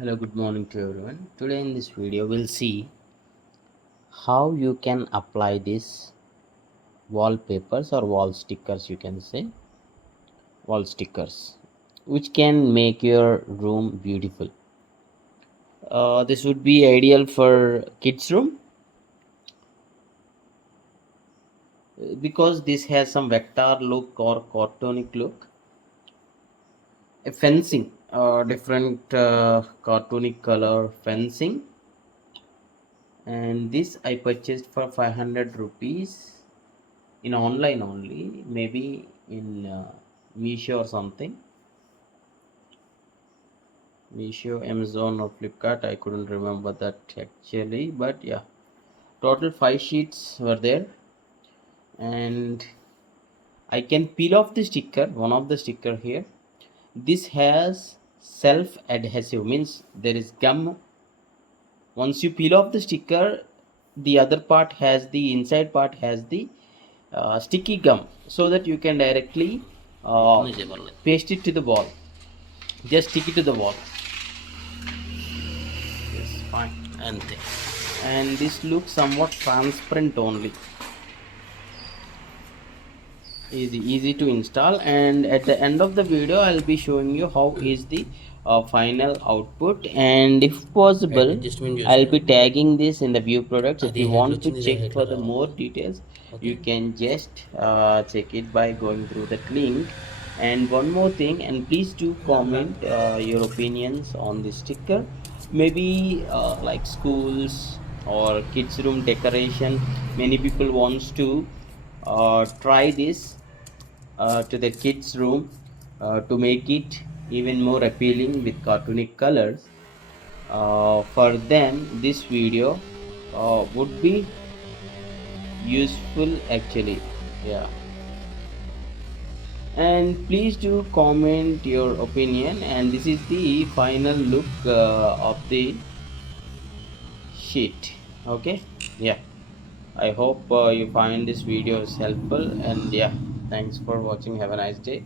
Hello, good morning to everyone. Today in this video we'll see how you can apply these wallpapers or wall stickers, you can say wall stickers, which can make your room beautiful. This would be ideal for kids room because this has some vector look or cartoonic look. A fencing, different cartoonic color fencing, and this I purchased for 500 rupees in online only, maybe in Meesho or something. Meesho, Amazon or Flipkart, I couldn't remember that actually, but yeah, total 5 sheets were there. And I can peel off the sticker, one of the sticker here. This has self-adhesive, means there is gum. Once you peel off the sticker, the other part has the inside part has the sticky gum, so that you can directly paste it to the wall. Just stick it to the wall. Yes, fine. And this looks somewhat transparent only. Easy to install, and at the end of the video I'll be showing you how is the final output, and if possible I'll be tagging this in the view products. If you want to check for the more details, you can just check it by going through that link. And one more thing, and please do comment your opinions on the sticker, maybe like schools or kids room decoration. Many people wants to try this to the kids room to make it even more appealing with cartoonic colors. For them this video would be useful actually. Yeah, and please do comment your opinion. And this is the final look of the sheet. Okay, yeah, I hope you find this video is helpful, and yeah, thanks for watching. Have a nice day.